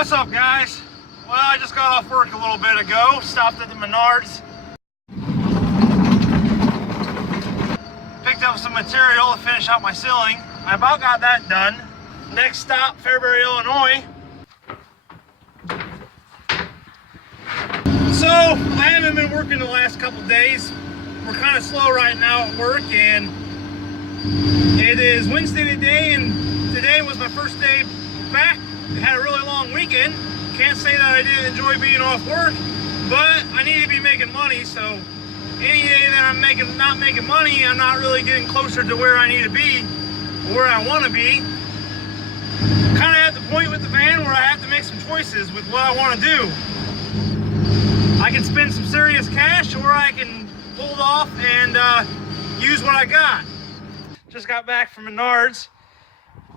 What's up, guys? Well, I just got off work a little bit ago, stopped at the Menards, picked up some material to finish out my ceiling. I about got that done. Next stop, Fairbury, Illinois. So, I haven't been working the last couple days. We're kind of slow right now at work, and it is Wednesday today, and today was my first day back. I had a really long weekend. Can't say that I didn't enjoy being off work, but I need to be making money, so any day that I'm not making money, I'm not really getting closer to where I need to be, or where I want to be. Kind of at the point with the van where I have to make some choices with what I want to do. I can spend some serious cash, or I can hold off and use what I got. Just got back from Menards,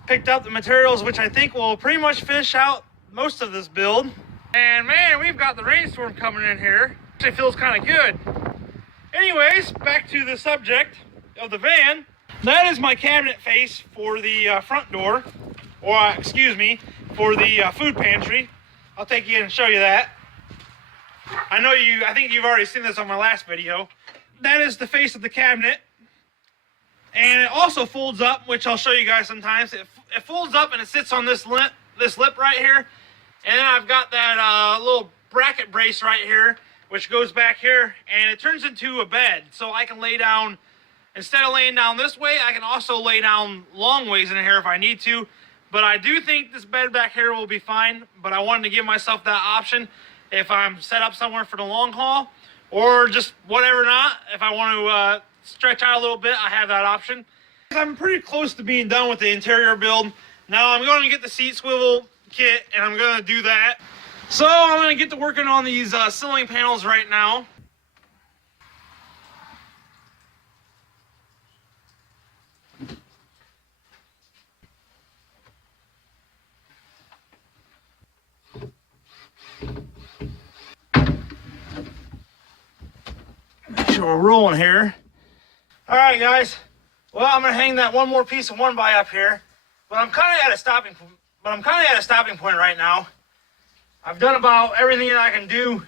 picked up the materials, which I think will pretty much finish out most of this build. And man, we've got the rainstorm coming in here. Actually feels kind of good. Anyways, back to the subject of the van. That is my cabinet face for the front door, or excuse me, for the food pantry. I'll take you in and show you that. I think you've already seen this on my last video. That is the face of the cabinet. And it also folds up, which I'll show you guys sometimes. It folds up and it sits on this lip right here. And then I've got that little bracket brace right here, which goes back here, and it turns into a bed. So I can lay down, instead of laying down this way, I can also lay down long ways in here if I need to. But I do think this bed back here will be fine, but I wanted to give myself that option if I'm set up somewhere for the long haul, or just whatever not. If I want to stretch out a little bit, I have that option. I'm pretty close to being done with the interior build. Now I'm going to get the seat swivel kit, and I'm going to do that. So I'm going to get to working on these ceiling panels right now. Make sure we're rolling here. All right, guys. Well, I'm gonna hang that one more piece of 1x up here, but I'm kind of at a stopping point right now. I've done about everything that I can do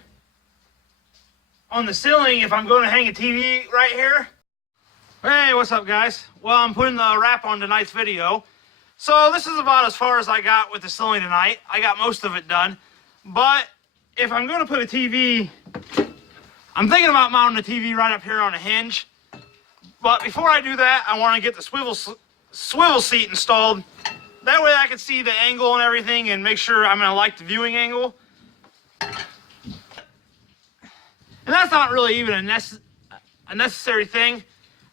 on the ceiling if I'm going to hang a TV right here. Hey, what's up, guys? Well, I'm putting the wrap on tonight's video. So this is about as far as I got with the ceiling tonight. I got most of it done, but if I'm going to put a TV, I'm thinking about mounting a TV right up here on a hinge. But before I do that, I want to get the swivel seat installed. That way I can see the angle and everything and make sure I'm going to like the viewing angle. And that's not really even a necessary thing.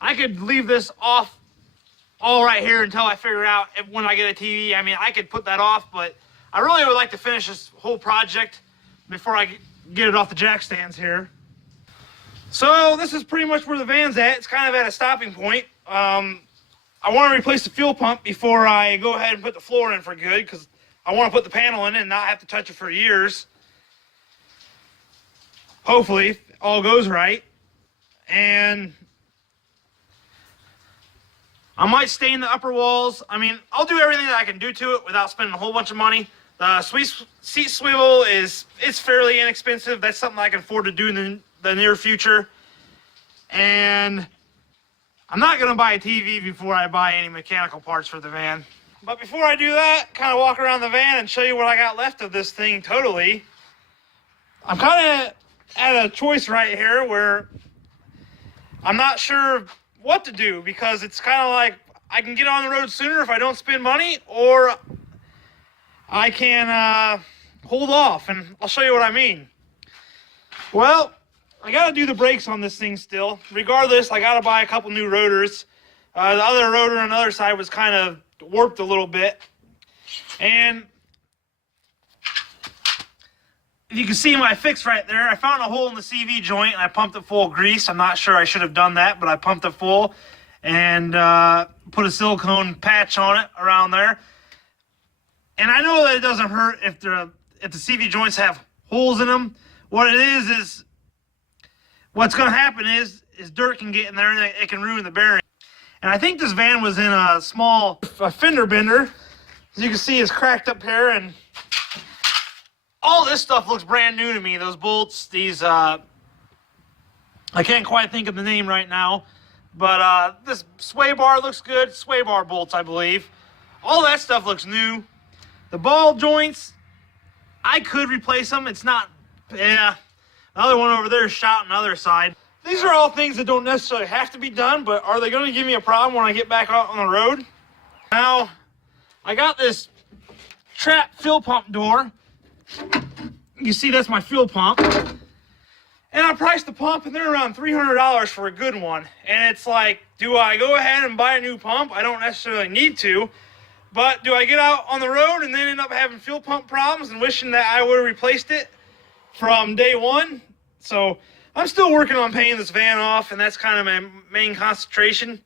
I could leave this off all right here until I figure out when I get a TV. I mean, I could put that off, but I really would like to finish this whole project before I get it off the jack stands here. So this is pretty much where the van's at. It's kind of at a stopping point. I want to replace the fuel pump before I go ahead and put the floor in for good, because I want to put the panel in and not have to touch it for years. Hopefully, if all goes right. And I might stain the upper walls. I mean, I'll do everything that I can do to it without spending a whole bunch of money. The seat swivel it's fairly inexpensive. That's something I can afford to do in the near future. And I'm not going to buy a TV before I buy any mechanical parts for the van. But before I do that, kind of walk around the van and show you what I got left of this thing totally. I'm kind of at a choice right here where I'm not sure what to do, because it's kind of like I can get on the road sooner if I don't spend money, or I can hold off, and I'll show you what I mean. Well, I got to do the brakes on this thing still. Regardless, I got to buy a couple new rotors. The other rotor on the other side was kind of warped a little bit. And if you can see my fix right there, I found a hole in the CV joint and I pumped it full of grease. I'm not sure I should have done that, but I pumped it full and put a silicone patch on it around there. And I know that it doesn't hurt if the CV joints have holes in them. What it is what's going to happen is dirt can get in there and it can ruin the bearing. And I think this van was in a small fender bender. As you can see, it's cracked up here, and all this stuff looks brand new to me. Those bolts, these, I can't quite think of the name right now, but this sway bar looks good. Sway bar bolts, I believe. All that stuff looks new. The ball joints, I could replace them. It's not, yeah. The other one over there is shot on the other side. These are all things that don't necessarily have to be done, but are they going to give me a problem when I get back out on the road? Now, I got this trap fuel pump door. You see that's my fuel pump. And I priced the pump, and they're around $300 for a good one. And it's like, do I go ahead and buy a new pump? I don't necessarily need to. But do I get out on the road and then end up having fuel pump problems and wishing that I would have replaced it from day one? So I'm still working on paying this van off, and that's kind of my main concentration.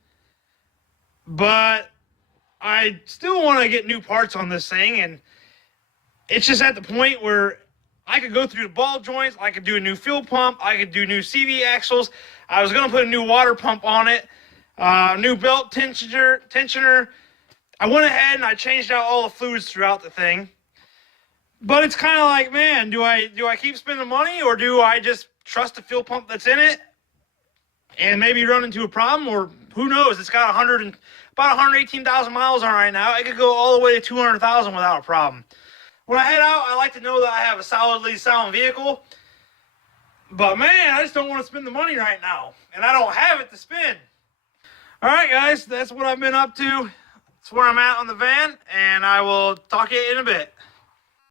But I still want to get new parts on this thing, and it's just at the point where I could go through the ball joints, I could do a new fuel pump, I could do new CV axles. I was going to put a new water pump on it, new belt tensioner. I went ahead and I changed out all the fluids throughout the thing. But it's kind of like, man, do I keep spending money, or do I just trust the fuel pump that's in it and maybe run into a problem? Or who knows? It's got about 118,000 miles on it right now. It could go all the way to 200,000 without a problem. When I head out, I like to know that I have a solidly sound vehicle. But man, I just don't want to spend the money right now, and I don't have it to spend. All right, guys, that's what I've been up to. That's where I'm at on the van, and I will talk to you in a bit.